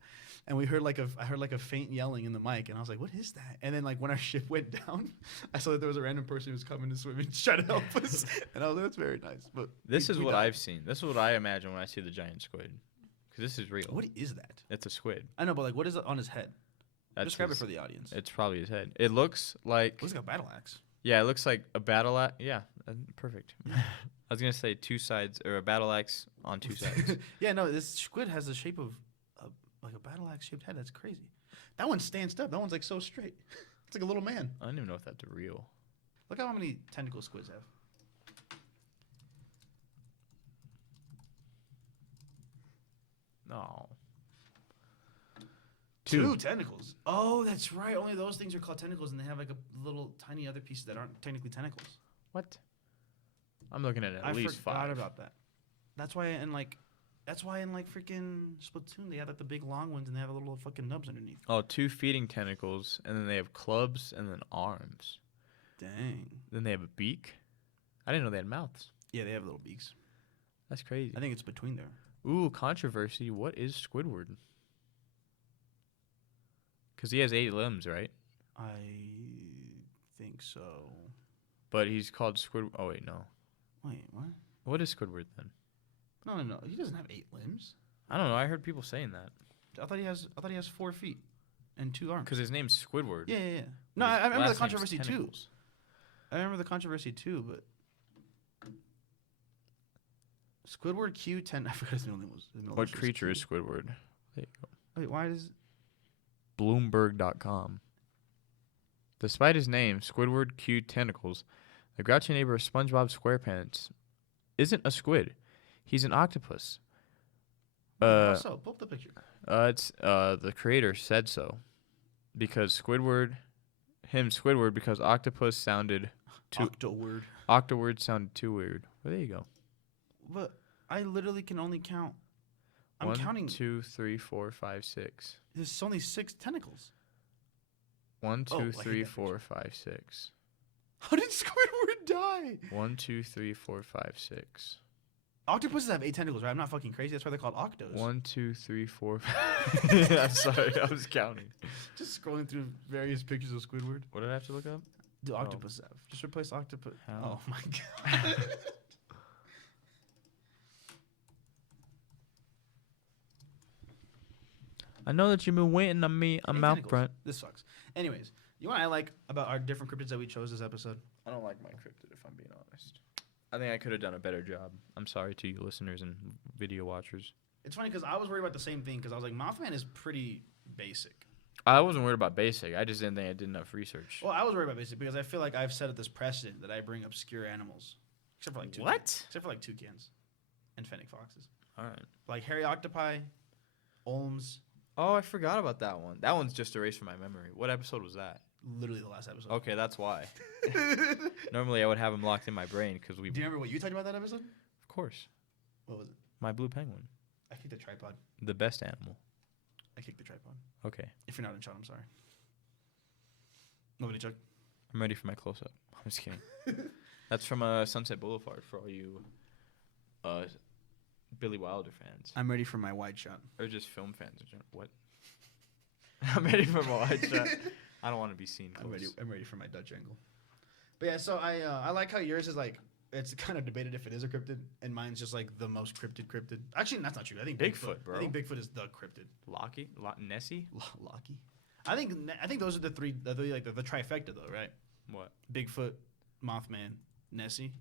And I heard like a faint yelling in the mic, and I was like, "What is that?" And then like when our ship went down, I saw that there was a random person who was coming to swim and try to help us, and I was like, "That's very nice." But this is what I've seen. This is what I imagine when I see the giant squid, because this is real. What is that? It's a squid. I know, but like, what is it on his head? Describe it for the audience. It's probably his head. It looks like. Looks like a battle axe. Yeah, it looks like a battle axe. Yeah, perfect. I was gonna say two sides or a battle axe on two sides. Yeah, no, this squid has the shape of like a battle axe shaped head. That's crazy. That one stands up. That one's like so straight. It's like a little man. I don't even know if that's real. Look how many tentacle squids have. No. Two tentacles. Oh, that's right. Only those things are called tentacles, and they have like a little tiny other pieces that aren't technically tentacles. What? I'm looking at at least I forgot five. about that. That's why in like freaking Splatoon they have like the big long ones and they have a little fucking nubs underneath. Oh, two feeding tentacles, and then they have clubs and then arms. Dang. Then they have a beak. I didn't know they had mouths. Yeah, they have little beaks. That's crazy. I think it's between there. Ooh, controversy. What is Squidward? Because he has 8 limbs, right? I think so. But he's called Squid. Oh, wait, no. Wait, what? What is Squidward then? No. He doesn't have 8 limbs. I don't know. I heard people saying that. I thought he has 4 feet and 2 arms. Because his name's Squidward. Yeah. No, I remember the controversy too. I remember the controversy too, but Squidward Q10. I forgot his middle name was. What creature is Squidward? There you go. Wait, why does? Bloomberg.com. Despite his name, Squidward Q tentacles, the grouchy neighbor of SpongeBob SquarePants isn't a squid. He's an octopus. So pull up the picture. It's the creator said so, because Squidward, because octopus sounded too. Octoword sounded too weird. Well, there you go. But I literally can only count. I'm 1, counting. 2, 3, 4, 5, 6. There's only 6 tentacles. 1, 2, I hate 3, that 4, 5, 6. How did Squidward die? 1, 2, 3, 4, 5, 6. Octopuses have 8 tentacles, right? I'm not fucking crazy. That's why they're called octos. 1, 2, 3, 4. 5. I'm sorry, I was counting. Just scrolling through various pictures of Squidward. What did I have to look up? Do octopus have? Just replace octopus. How? Oh my god. I know that you've been waiting on me. I'm out tentacles. front. This sucks. Anyways, you know what I like about our different cryptids that we chose this episode? I don't like my cryptid, if I'm being honest. I think I could have done a better job. I'm sorry to you listeners and video watchers. It's funny because I was worried about the same thing because I was like, Mothman is pretty basic. I wasn't worried about basic. I just didn't think I did enough research. Well, I was worried about basic because I feel like I've set up this precedent that I bring obscure animals. Except for like toucans. What? Except for like toucans and fennec foxes. All right. Like hairy octopi, olms. Oh, I forgot about that one. That one's just erased from my memory. What episode was that? Literally the last episode. Okay, that's why. Normally, I would have them locked in my brain because we. Do you remember what you talked about that episode? Of course. What was it? My blue penguin. I kicked the tripod. The best animal. I kicked the tripod. Okay. If you're not in shot, I'm sorry. Nobody, Chuck. I'm ready for my close up. I'm just kidding. That's from Sunset Boulevard for all you Billy Wilder fans. I'm ready for my wide shot. Or just film fans. What? I'm ready for my wide shot. I don't want to be seen close. I'm ready for my Dutch angle. But yeah, so I like how yours is like, it's kind of debated if it is a cryptid, and mine's just like the most cryptid. Actually, that's not true. I think Bigfoot, bro. I think Bigfoot is the cryptid. Nessie? Locky. I think those are the three, the trifecta though, right? What? Bigfoot, Mothman, Nessie.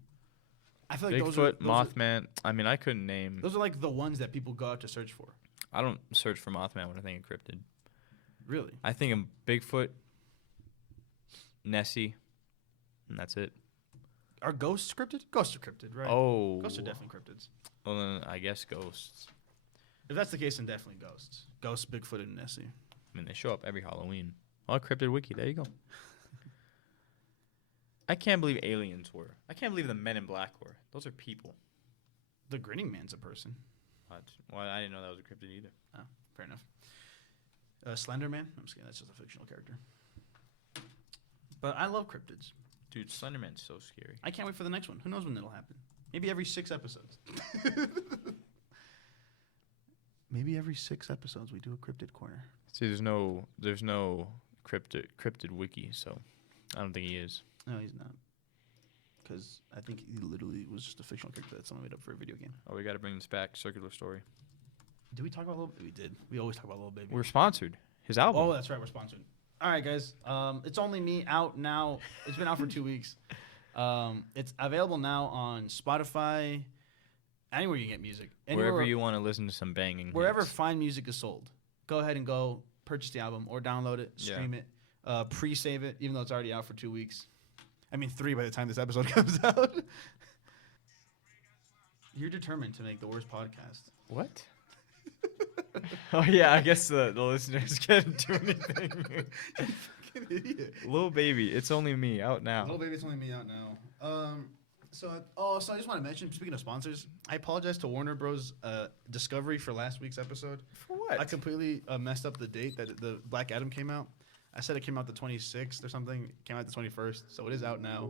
I feel like Bigfoot, Mothman. I mean, I couldn't name. Those are like the ones that people go out to search for. I don't search for Mothman when I think of cryptid. Really? I think of Bigfoot, Nessie, and that's it. Are ghosts cryptid? Ghosts are cryptid, right? Oh. Ghosts are definitely cryptids. Well, then I guess ghosts. If that's the case, then definitely ghosts. Ghosts, Bigfoot, and Nessie. I mean, they show up every Halloween. Oh, Cryptid Wiki. There you go. I can't believe aliens were. I can't believe the Men in Black were. Those are people. The Grinning Man's a person. What? Well, I didn't know that was a cryptid either. Oh, fair enough. Slender Man? I'm just kidding. That's just a fictional character. But I love cryptids. Dude, Slenderman's so scary. I can't wait for the next one. Who knows when it'll happen? Maybe every 6 episodes. Maybe every 6 episodes we do a cryptid corner. See, there's no cryptid wiki, so I don't think he is. No, he's not. Because I think he literally was just a fictional character that someone made up for a video game. Oh, we got to bring this back. Circular Story. Did we talk about Lil Baby? We did. We always talk about Lil Baby. We're sponsored. His album. Oh, that's right. We're sponsored. All right, guys. It's only me out now. It's been out for 2 weeks. It's available now on Spotify, anywhere you get music. Wherever you want to listen to some banging. Wherever hits. fine music is sold. Go ahead and go purchase the album or download it, stream it, pre-save it, even though it's already out for 2 weeks. I mean, 3 by the time this episode comes out. You're determined to make the worst podcast. What? Oh, yeah, I guess the listeners can't do anything. You fucking idiot. Lil Baby, It's Only Me, out now. Lil Baby, It's Only Me, out now. So I just want to mention, speaking of sponsors, I apologize to Warner Bros. Discovery for last week's episode. For what? I completely messed up the date that the Black Adam came out. I said it came out the 26th or something. It came out the 21st, so it is out now.